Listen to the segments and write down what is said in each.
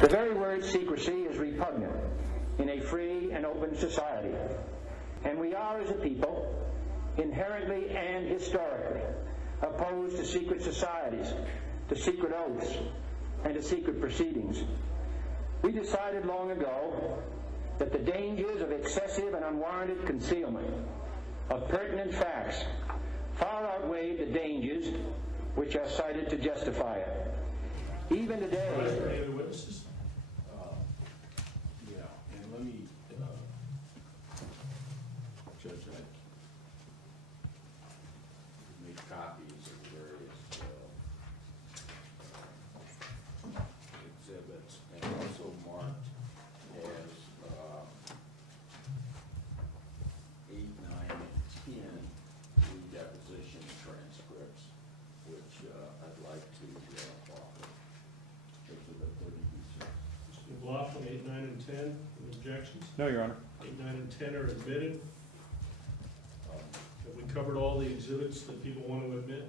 The very word secrecy is repugnant in a free and open society, and we are, as a people, inherently and historically opposed to secret societies, to secret oaths, and to secret proceedings. We decided long ago that the dangers of excessive and unwarranted concealment of pertinent facts far outweighed the dangers which are cited to justify it. Even today... Any other witnesses? Yeah, and let me, Judge, I make copies of various exhibits, and also marked as 8, 9, and 10 deposition transcripts, which I'd like to offer. Exhibit 36. Mr. McLaughlin, 8, 9, and 10. Any objections? No, Your Honor. 8, 9, and 10 are admitted. Have we covered all the exhibits that people want to admit?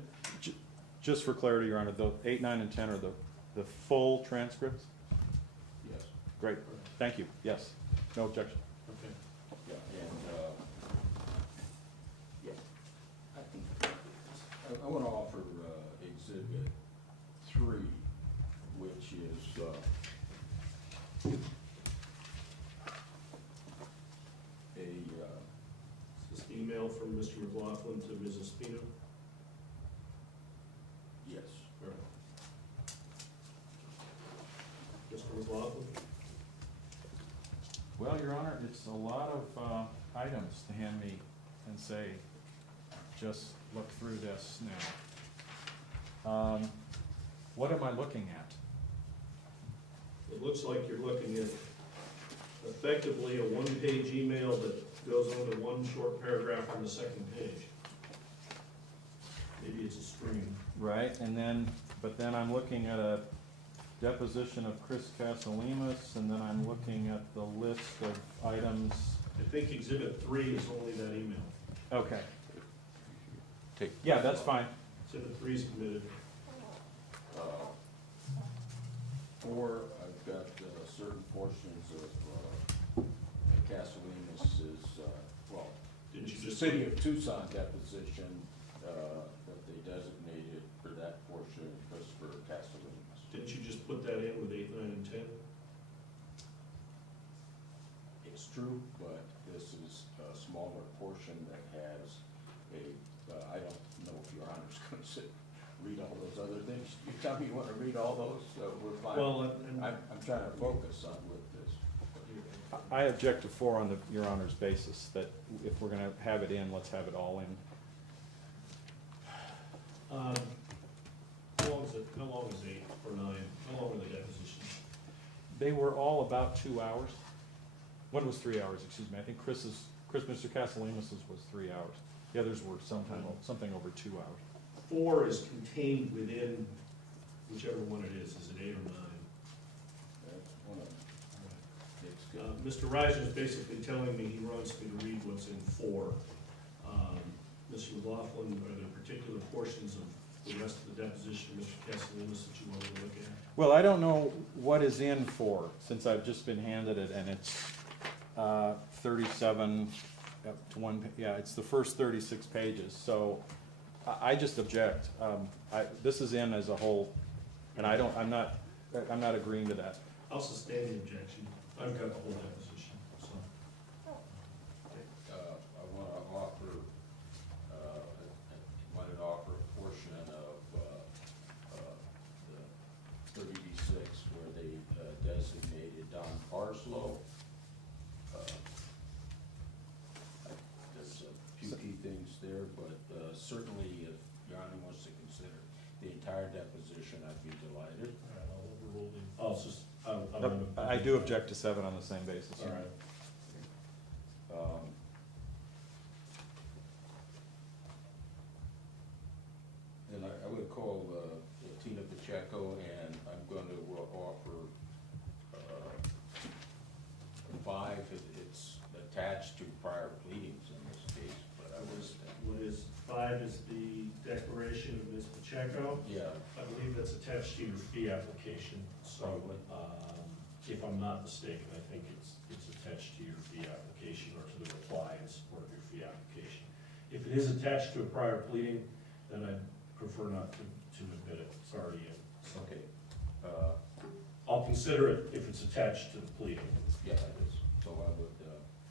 Just for clarity, Your Honor, the 8, 9, and 10 are the full transcripts? Yes. Great. Thank you. Yes. No objection. Okay. Yeah, and yeah, I think I want to offer exhibit 3, which is Is this the email from Mr. McLaughlin to Mrs. Spino? yes. All right. Mr. McLaughlin? Well, Your Honor, it's a lot of items to hand me and say, just look through this now. What am I looking at? It looks like you're looking at effectively a one-page email that goes on to one short paragraph on the second page. Maybe it's a stream. Right, and then, but then I'm looking at a deposition of Chris Casalemas, and then I'm looking at the list of items. I think Exhibit 3 is only that email. Okay. Yeah, that's fine. Exhibit 3 is committed. 4, I've got certain portions of Casalemas's, well, Didn't you it's just the City of Tucson deposition that they designated for that portion of Christopher Casalemas. Didn't you just put that in with 8, 9, and 10? It's true, but this is a smaller portion that has a, I don't know if Your Honor's going to read all those other things. You tell me you want to read all those, we're fine. Well, I'm trying to focus on with this. I object to 4 on Your Honor's basis, that if we're going to have it in, let's have it all in. How long is it? How long is 8 or 9? How long are the depositions? They were all about 2 hours. One was 3 hours, excuse me. I think Mr. Casalemas's was 3 hours. The others were something over 2 hours. 4 is contained within whichever one it is. Is it 8 or 9? That's one of them. It's good. Mr. Reiser is basically telling me he wants me to read what's in 4. Mr. McLaughlin, are there particular portions of the rest of the deposition of Mr. Casalemas that you want to look at? Well, I don't know what is in 4, since I've just been handed it, and it's 37 up to 1. Yeah, it's the first 36 pages. So I just object. This is in as a whole, and I'm not agreeing to that. I'll sustain the objection. I've got the whole deposition. So. I want to offer, a portion of the 30B6 where they designated Don Parslow. There's a few key things there, but certainly if Your Honor wants to consider the entire deposition, I'd be delighted. All right, I'll overrule the. I'll just. I do object to 7 on the same basis. All right. And I would call Tina Pacheco, and I'm going to offer 5. It's attached to prior pleadings in this case, but I was. What is 5 is the declaration of Ms. Pacheco. Yeah. I believe that's attached to your fee application. So, Probably. not mistaken, I think it's attached to your fee application or to the reply in support of your fee application. If it is attached to a prior pleading, then I'd prefer not to admit it. It's already in. So Okay. I'll consider it if it's attached to the pleading. Yeah, it is. So I would,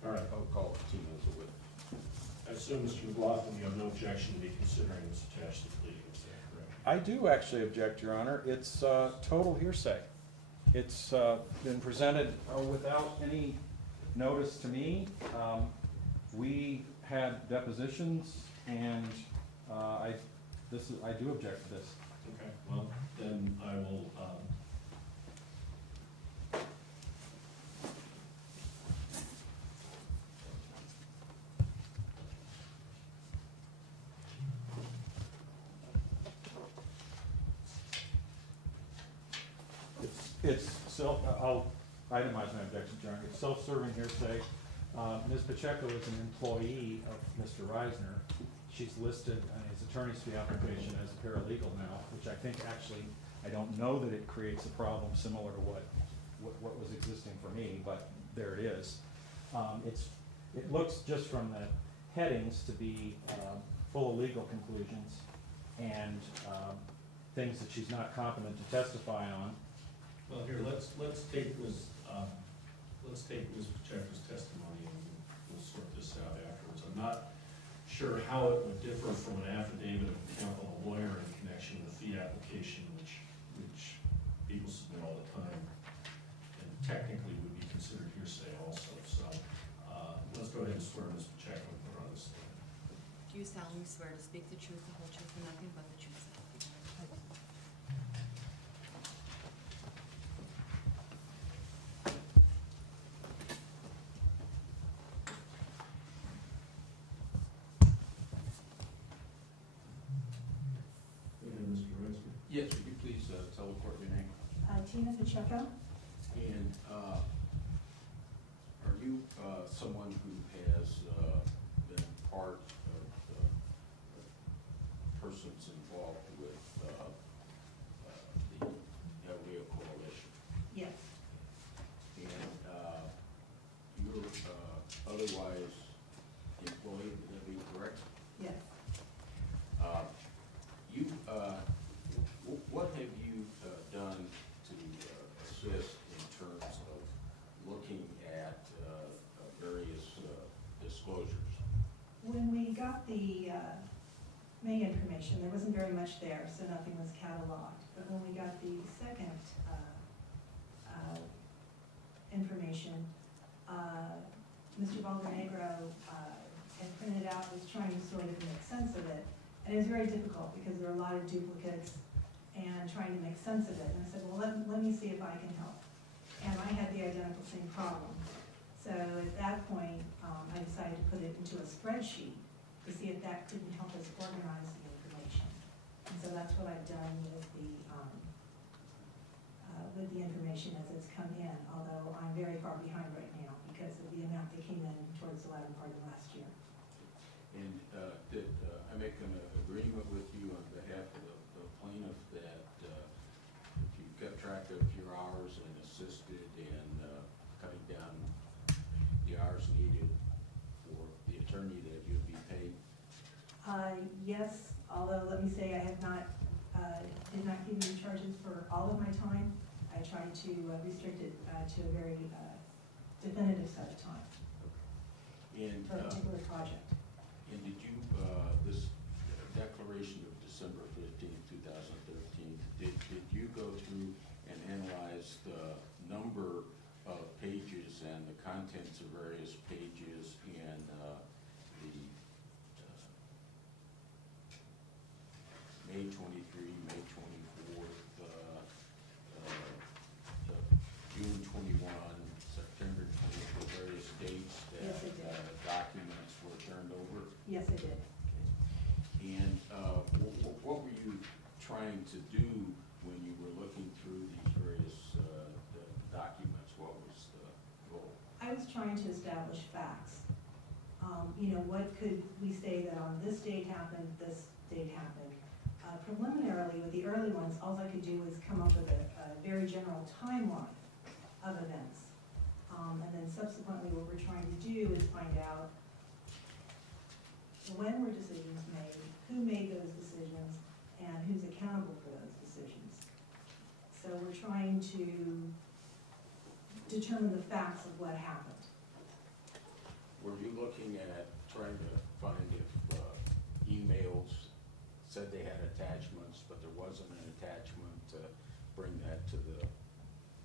All right. I would call Tina as a witness. I assume, Mr. McLaughlin, you have no objection to me considering this attached to the pleading, is that correct? I do actually object, Your Honor. It's total hearsay. It's been presented without any notice to me. We had depositions, and I do object to this. Okay, well, then I will, I'll itemize my objection, Your Honor. It's self-serving hearsay. Ms. Pacheco is an employee of Mr. Reisner. She's listed on his attorney's fee application as a paralegal now, which I think actually, I don't know that it creates a problem similar to what was existing for me, but there it is. It looks just from the headings to be full of legal conclusions and things that she's not competent to testify on. well, here, let's take Ms. Pacheco's testimony and we'll sort this out afterwards. I'm not sure how it would differ from an affidavit of a lawyer in connection with a fee application, which people submit all the time, and technically would be considered hearsay also. So let's go ahead and swear Ms. Pacheco and put her on the stand. Do you solemnly swear to speak the truth, the whole truth, and nothing but the truth? And Mr. Reisner? Yes, would you please tell the court your name? Tina Pacheco. And are you someone who has been part of persons involved with the El Rio Coalition? Yes. And you're otherwise employed, would that be correct? Yes. What have you done to assist in terms of looking at various disclosures? When we got the May information, there wasn't very much there, so nothing was cataloged. But when we got the second information, Mr. Valdenegro had printed out, was trying to sort of make sense of it. And it was very difficult because there were a lot of duplicates and trying to make sense of it. And I said, well, let me see if I can help. And I had the identical same problem. So at that point, I decided to put it into a spreadsheet to see if that couldn't help us organize the information. And so that's what I've done with the information as it's come in, although I'm very far behind right now because of the amount that came in towards the latter part of last year. And did I make an agreement with you on behalf of the plaintiff that if you kept track of your hours and assisted in cutting down the hours needed for the attorney that you'd be paid? Yes, although let me say I have not, did not give you charges for all of my time. I tried to restrict it to a very definitive set of time And for a particular project. And did you, this declaration of December 15th, 2013, did you go through and analyze the number of pages and the contents of various pages in the May 23, May 24th, June 21, September 24, various dates that Yes, I did. documents were turned over? Yes, I did. And what were you trying to do when you were looking through these various documents? What was the goal? I was trying to establish facts. You know, what could we say that on this date happened, this date happened? Preliminarily, with the early ones, all I could do was come up with a very general timeline of events. subsequently, what we're trying to do is find out when were decisions made, who made those decisions, and who's accountable for those decisions. So we're trying to determine the facts of what happened. Were you looking at trying to find if emails said they had attachments, but there wasn't an attachment, to bring that to the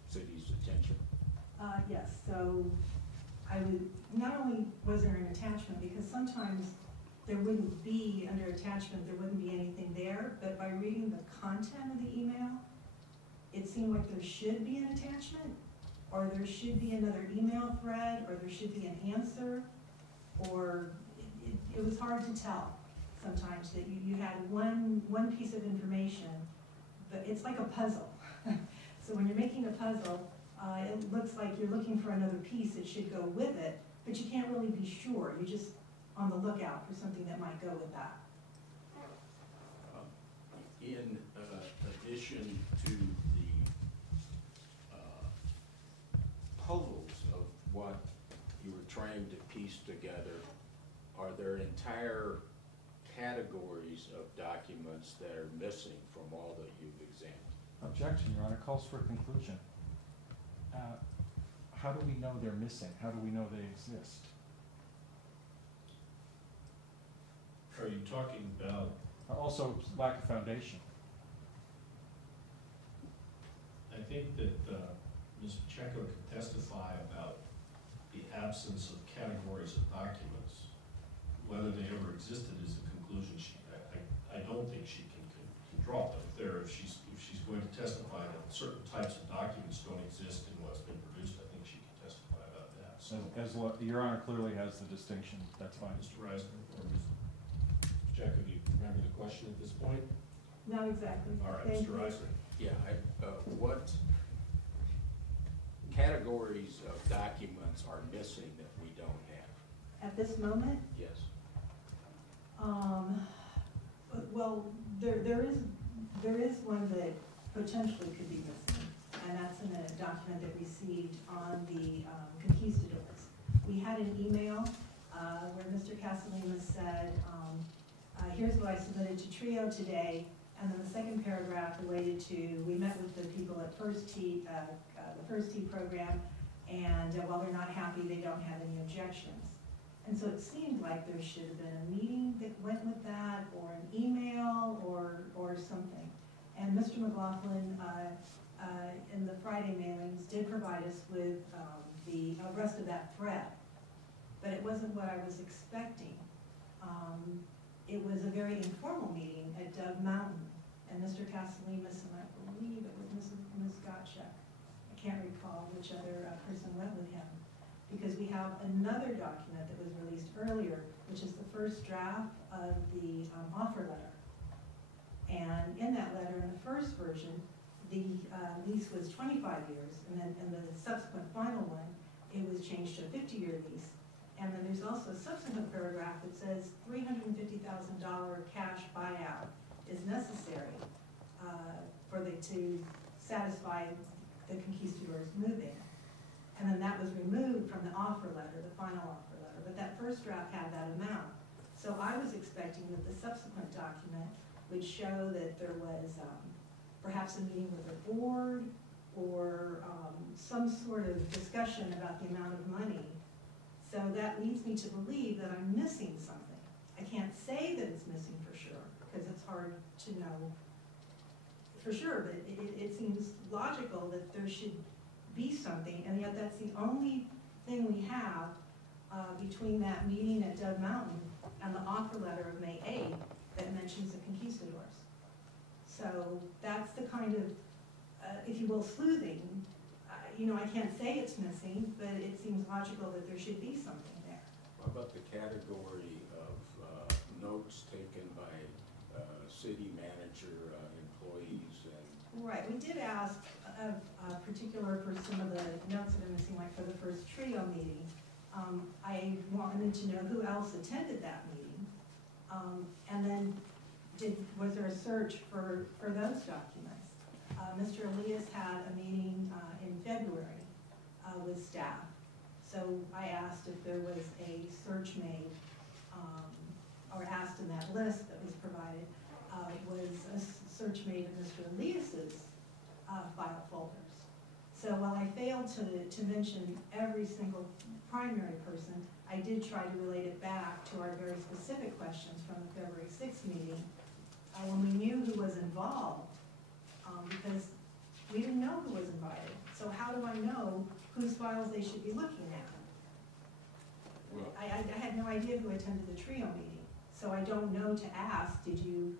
city's attention? Yes, so I would, not only was there an attachment, because sometimes there wouldn't be, under attachment, there wouldn't be anything there, but by reading the content of the email, it seemed like there should be an attachment, or there should be another email thread, or there should be an answer, or it was hard to tell sometimes that you had one piece of information, but it's like a puzzle. So when you're making a puzzle, it looks like you're looking for another piece that should go with it, but you can't really be sure. You're just on the lookout for something that might go with that. In addition to the puzzles of what you were trying to piece together, are there entire categories of documents that are missing from all that you've examined? Objection, Your Honor, calls for a conclusion. How do we know they're missing? How do we know they exist? Are you talking about? Also, lack of foundation. I think that Ms. Pacheco can testify about the absence of categories of documents. Whether they ever existed is a conclusion I don't think she can draw. But if she's going to testify that certain types of documents don't exist in what's been produced, I think she can testify about that. So, Your Honor clearly has the distinction. That's fine. Mr. Reisner or Ms. Pacheco, do you remember the question at this point? Not exactly. All right, Thank Mr. you. Reisner. Yeah, what categories of documents are missing that we don't have? At this moment, Yes. well, there is one that potentially could be missing, and that's in a document that received on the conquistadors. We had an email where Mr. Castellino said, here's what I submitted to TRIO today, and then the second paragraph related to, we met with the people at the First Tee program, and while they're not happy, they don't have any objections. And so it seemed like there should have been a meeting that went with that, or an email, or something. And Mr. McLaughlin, in the Friday mailings, did provide us with the rest of that thread. But it wasn't what I was expecting. It was a very informal meeting at Dove Mountain, and Mr. Castellimas, and I believe it was Ms. Gottschalk. I can't recall which other person went with him, because we have another document that was released earlier, which is the first draft of the offer letter. And in that letter, in the first version, the lease was 25 years, and then in the subsequent final one, it was changed to a 50-year lease. And then there's also a subsequent paragraph that says $350,000 cash buyout is necessary to satisfy the conquistadors moving. And then that was removed from the offer letter, the final offer letter, but that first draft had that amount. So I was expecting that the subsequent document would show that there was perhaps a meeting with the board, or some sort of discussion about the amount of money. So that leads me to believe that I'm missing something. I can't say that it's missing for sure, because it's hard to know for sure, but it seems logical that there should be something, and yet that's the only thing we have between that meeting at Dove Mountain and the offer letter of May 8th that mentions the conquistadors. So that's the kind of, if you will, sleuthing. I can't say it's missing, but it seems logical that there should be something there. What about the category of notes taken by city manager, employees, and? Right, we did ask particular for some of the notes that are missing, like for the first TRIO meeting. I wanted to know who else attended that meeting, and then was there a search for those documents? Mr. Elias had a meeting in February with staff, So I asked if there was a search made, or asked in that list that was provided, was a search made of Mr. Elias's file folders. So while I failed to mention every single primary person, I did try to relate it back to our very specific questions from the February 6th meeting, when we knew who was involved, because we didn't know who was invited. So how do I know whose files they should be looking at? Well, I had no idea who attended the trio meeting, so I don't know to ask, did you,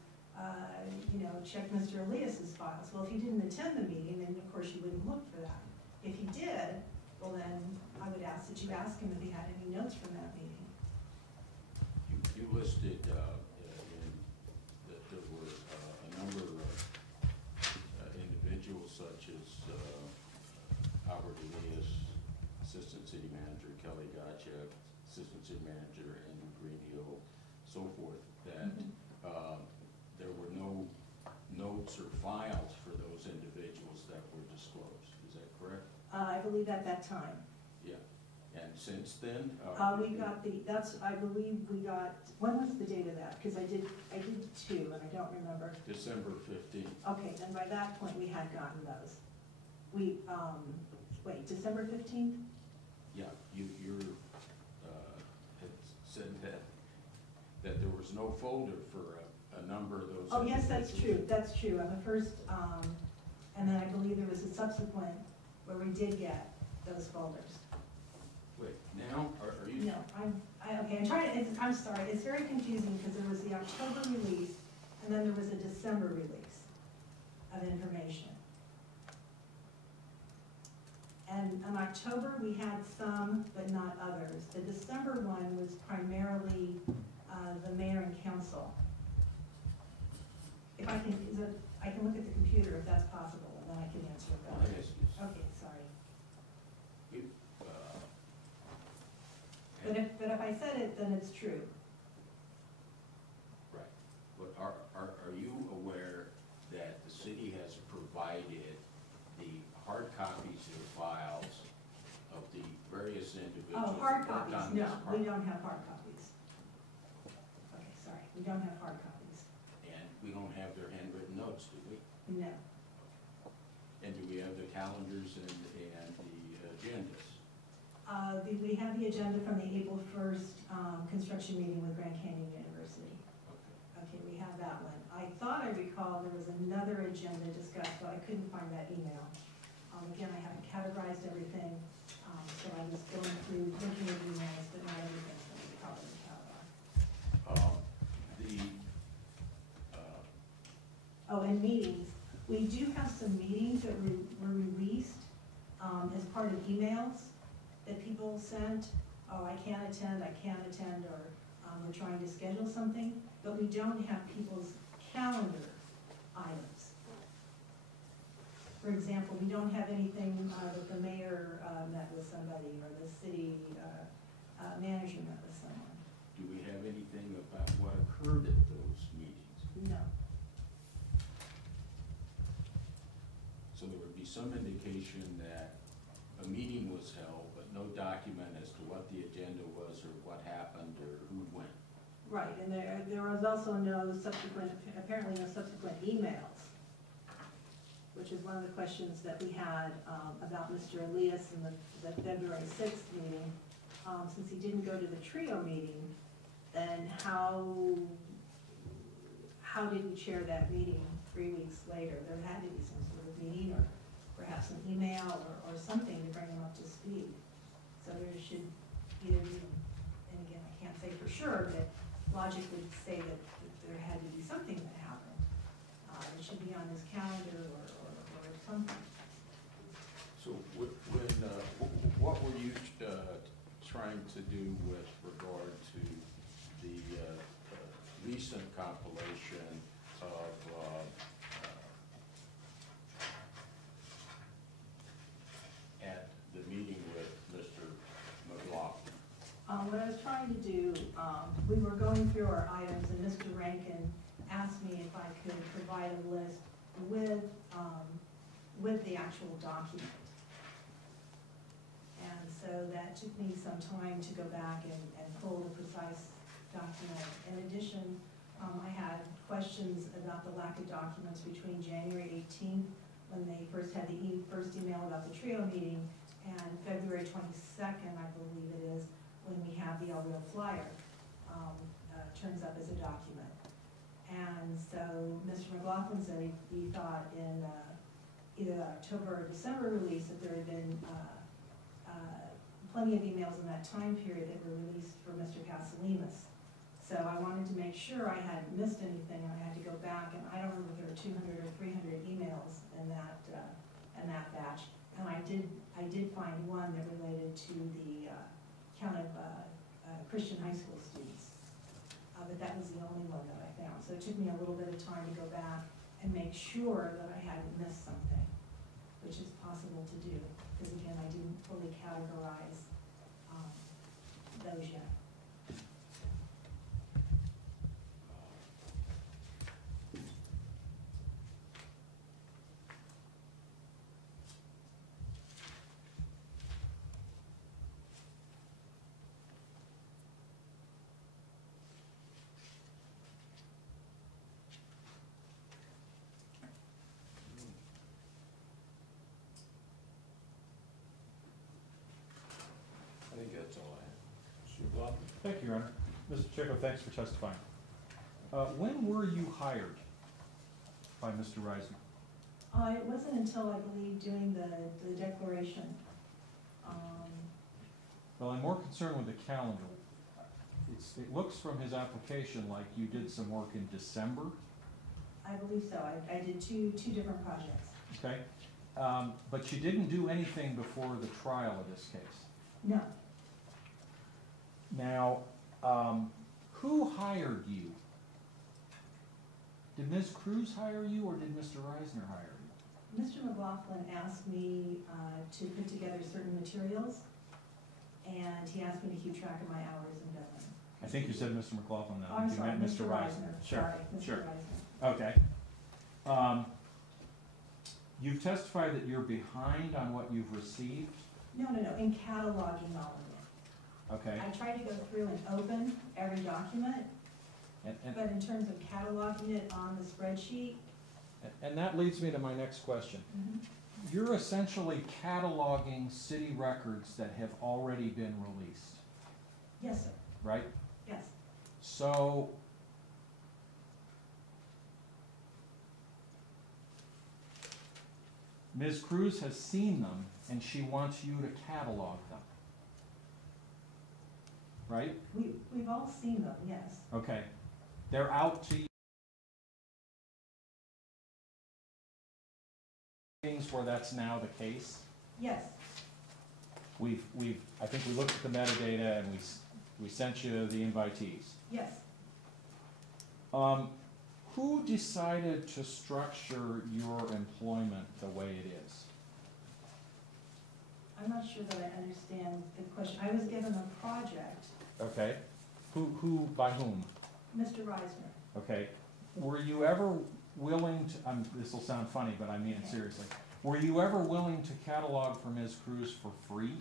check Mr. Elias's files? Well, if he didn't attend the meeting, then of course you wouldn't look for that. If he did, well then, I would ask that you ask him if he had any notes from that meeting. you listed that there were a number of individuals such as Albert Elias, Assistant City Manager, Kelly Gotcha, Assistant City Manager, Andrew Greenhill, so forth, that there were no notes or files for those individuals that were disclosed. Is that correct? I believe at that time. Yeah. And since then? We got I believe we got, when was the date of that? Because I did two, and I don't remember. December 15th. Okay, then by that point, we had gotten those. Wait, December 15th? Yeah, you had said that there was no folder for a number of those. Oh, yes, that's true, on the first, and then I believe there was a subsequent where we did get those folders. Wait, now, are you? No, I'm sorry, it's very confusing because there was the October release, and then there was a December release of information. And in October, we had some, but not others. The December one was primarily the mayor and council. If I can, I can look at the computer if that's possible, and then I can answer Well, that. I guess it's- Okay, sorry. you, But if I said it, then it's true. Right, but are you aware that the city has provided the hard copies of files of the various individuals? Oh, hard that worked copies, on no, this we project? don't have hard copies. Okay, sorry, we don't have hard copies, And we don't have their handwritten notes, do we? no. And do we have the calendars and the agendas? We have the agenda from the April 1st construction meeting with Grand Canyon University. Okay. Okay, we have that one. I thought I recalled there was another agenda discussed, but I couldn't find that email. Again, I haven't categorized everything, so I was going through, looking at emails, but not everything's going to be covered in catalog. And meetings. We do have some meetings that were released as part of emails that people sent. Oh, I can't attend, or we're trying to schedule something, but we don't have people's calendar items. For example, we don't have anything that the mayor met with somebody, or the city manager met with someone. Do we have anything about what occurred at those meetings? No. So there would be some indication that a meeting was held, but no document as to what the agenda was, or what happened, or who went. Right, and there was also no subsequent, apparently no subsequent emails, which is one of the questions that we had about Mr. Elias in the February 6th meeting. Since he didn't go to the trio meeting, then how did he chair that meeting 3 weeks later? There had to be some sort of meeting, or perhaps an email, or something to bring him up to speed. So there should either be, and again, I can't say for sure, but logic would say that there had to be something that happened. It should be on his calendar, or something. So what were you trying to do with regard to the recent compilation of at the meeting with Mr. McLaughlin? What I was trying to do, we were going through our items, and Mr. Rankin asked me if I could provide a list with the actual document. And so that took me some time to go back and pull the precise document. In addition, I had questions about the lack of documents between January 18th, when they first had the first email about the trio meeting, and February 22nd, I believe it is, when we have the El Rio flyer, turns up as a document. And so Mr. McLaughlin said he thought in either the October or December release that there had been plenty of emails in that time period that were released for Mr. Casalemas. So I wanted to make sure I hadn't missed anything, and I had to go back, and I don't remember if there were 200 or 300 emails in that batch. And I did find one that related to the count of Christian high school students, but that was the only one that I found. So it took me a little bit of time to go back and make sure that I hadn't missed something, which is possible to do, because again, I didn't fully categorize those yet. I think that's all I have. Mr. McLaughlin? Thank you, Your Honor. Mr. Pacheco, thanks for testifying. When were you hired by Mr. Reisner? It wasn't until, I believe, doing the declaration. Well, I'm more concerned with the calendar. It looks from his application like you did some work in December. I believe so. I did two different projects. Okay, but you didn't do anything before the trial of this case. No, Now, who hired you? Did Ms. Cruz hire you, or did Mr. Reisner hire you? Mr. McLaughlin asked me to put together certain materials, and he asked me to keep track of my hours and billing. I think you said Mr. McLaughlin now. Oh, I'm You sorry, meant Mr. Reisner. Sure, Sorry, Mr. sure. Reisner. Okay. You've testified that you're behind on what you've received. No, in cataloging all of it. Okay. I tried to go through and open every document, And but in terms of cataloging it on the spreadsheet, that leads me to my next question. You're essentially cataloging city records that have already been released, yes, sir, right? yes. So, Ms. Cruz has seen them, and she wants you to catalog them, right? We've all seen them, yes. Okay. They're out to you. Things where that's now the case. Yes, I think we looked at the metadata and we sent you the invitees. yes. Who decided to structure your employment the way it is? I'm not sure that I understand the question. I was given a project, Okay. Who, by whom? Mr. Reisner. Okay. Were you ever willing to, this will sound funny, but I mean it seriously. Were you ever willing to catalog for Ms. Cruz for free?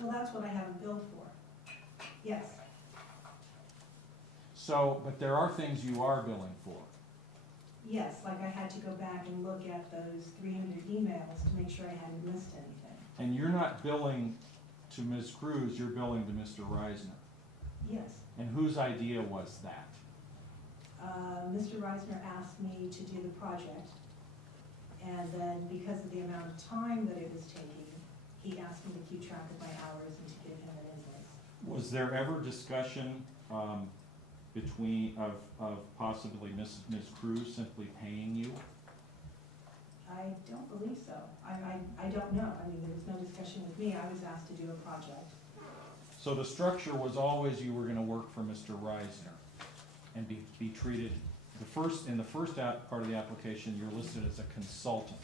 Well, that's what I have him billed for. Yes, So, but there are things you are billing for. yes, like I had to go back and look at those 300 emails to make sure I hadn't missed anything. And you're not billing to Ms. Cruz, you're billing to Mr. Reisner. Yes. And whose idea was that? Mr. Reisner asked me to do the project, and then because of the amount of time that it was taking, he asked me to keep track of my hours and to give him an invoice. Was there ever discussion of possibly Ms. Cruz simply paying you? I don't believe so. I don't know. I mean, there was no discussion with me. I was asked to do a project. So the structure was always you were gonna work for Mr. Reisner and be treated, in the first part of the application, you're listed as a consultant.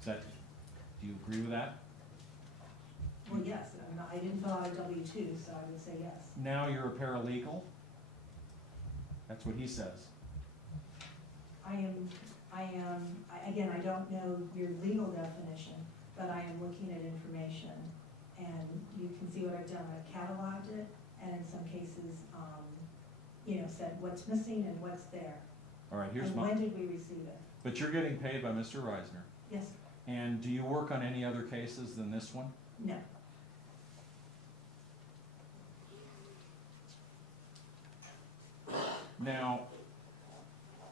Is that, do you agree with that? Well, yes, I didn't fill out a W-2, so I would say yes. Now you're a paralegal? That's what he says. Again, I don't know your legal definition, but I am looking at information, And you can see what I've done, I've cataloged it, and in some cases, you know, said what's missing and what's there. All right, here's And my, when did we receive it? but you're getting paid by Mr. Reisner. Yes, sir. And do you work on any other cases than this one? No. Now,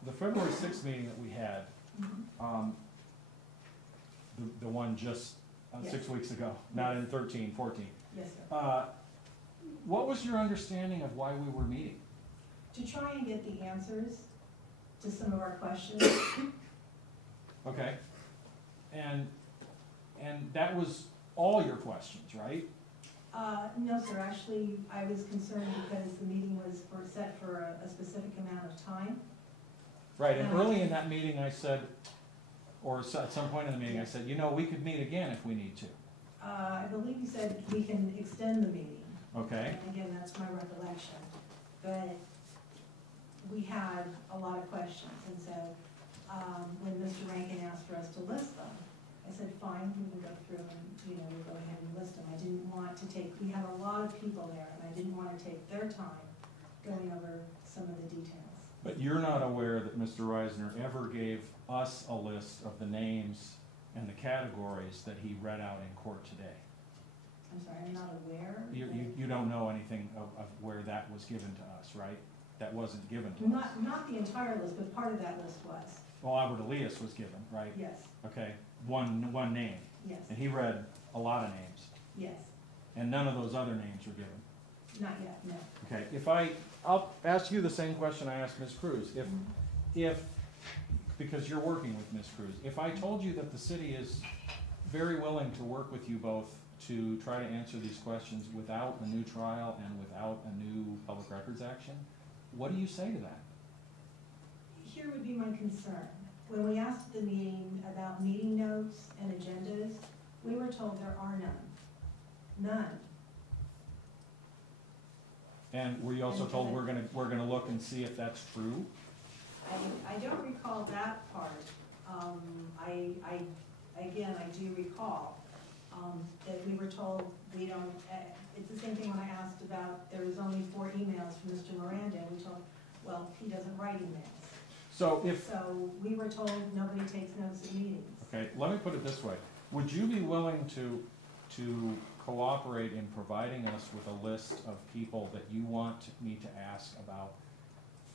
the February 6th meeting that we had, Mhm. the one just 6 Yes. weeks ago, not in 13, 14. Yes, sir. What was your understanding of why we were meeting? To try and get the answers to some of our questions. Okay? And that was all your questions, right? No, sir, actually, I was concerned because the meeting was set for a specific amount of time. Right, and early in that meeting I said, or at some point in the meeting I said, you know, we could meet again if we need to. I believe you said we can extend the meeting. Okay? And again, that's my recollection. But we had a lot of questions, and so, when Mr. Rankin asked for us to list them, I said, fine, we can go through and, you know, we'll go ahead and list them. I didn't want to take, we had a lot of people there, and I didn't want to take their time going over some of the details. But you're not aware that Mr. Reisner ever gave us a list of the names and the categories that he read out in court today? I'm sorry, I'm not aware. You don't know anything of where that was given to us, right? That wasn't given to us. Not the entire list, but part of that list was, Well, Albert Elias was given, right? yes, Okay, one name, yes, and he read a lot of names, yes, and none of those other names were given. not yet, no. Okay, I'll ask you the same question I asked Ms. Cruz. If, because you're working with Ms. Cruz, if I told you that the city is very willing to work with you both to try to answer these questions without a new trial and without a new public records action, what do you say to that? Here would be my concern. When we asked the meeting about meeting notes and agendas, we were told there are none. None. And were you also And told then- we're gonna look and see if that's true? I don't recall that part. Again, I do recall, that we were told we don't, it's the same thing when I asked about, there was only 4 emails from Mr. Miranda, and we told, well, he doesn't write emails. So if, So we were told nobody takes notes at meetings. okay, let me put it this way. Would you be willing to cooperate in providing us with a list of people that you want me to ask about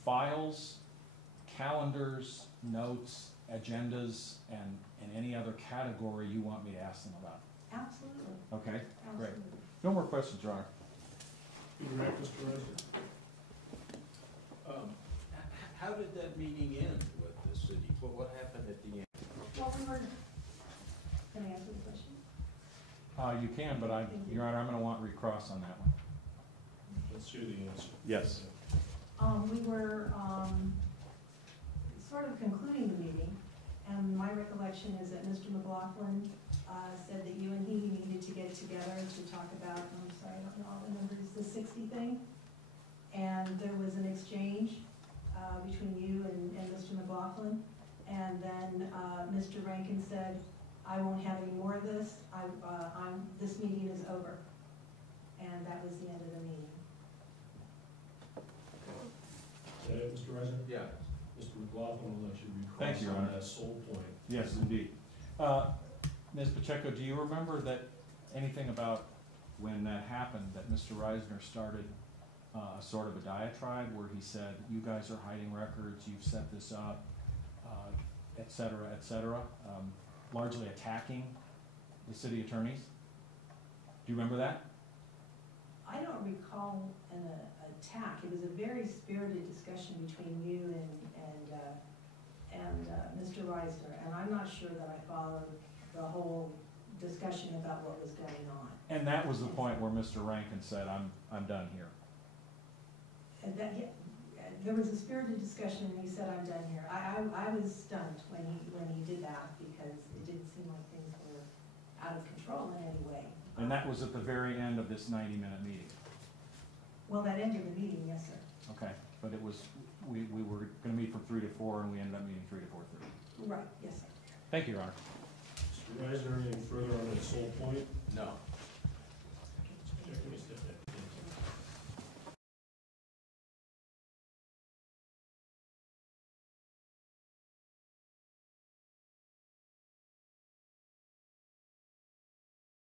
files, calendars, notes, agendas, and any other category you want me to ask them about? Absolutely, Okay, great. absolutely. No more questions, Your Honor. You're right, Mr. Reisner. How did that meeting end with the city? What happened at the end? Well, we were, can I answer the question? You can, but Your Honor, I'm gonna want recross on that one. Let's hear the answer. Yes. We were, sort of concluding the meeting, and my recollection is that Mr. McLaughlin, said that you and he needed to get together to talk about, I'm sorry, I don't know all the numbers, the 60 thing. And there was an exchange, between you and Mr. McLaughlin. And then, Mr. Rankin said, I won't have any more of this, this meeting is over. And that was the end of the meeting. Is that it, Mr. Reisner? Yeah. Mr. McLaughlin will let you Thank recross you, Your on Honor. that sole point. Yes, indeed. Ms. Pacheco, do you remember that anything about when that happened, that Mr. Reisner started sort of a diatribe where he said, you guys are hiding records, you've set this up, et cetera, largely attacking the city attorneys? Do you remember that? I don't recall an attack. It was a very spirited discussion between you and Mr. Reisner, and I'm not sure that I followed the whole discussion about what was going on. And that was the point where Mr. Rankin said, I'm done here. And that, there was a spirited discussion, and he said, I'm done here. I was stunned when he did that, because it didn't seem like things were out of control in any way. And that was at the very end of this 90-minute meeting. Well, that ended the meeting, yes, sir. Okay, but it was, we were gonna meet from 3 to 4, and we ended up meeting 3 to 4:30. Right, yes, sir. Thank you, Your Honor. Mr. Reisner, anything further on that sole point?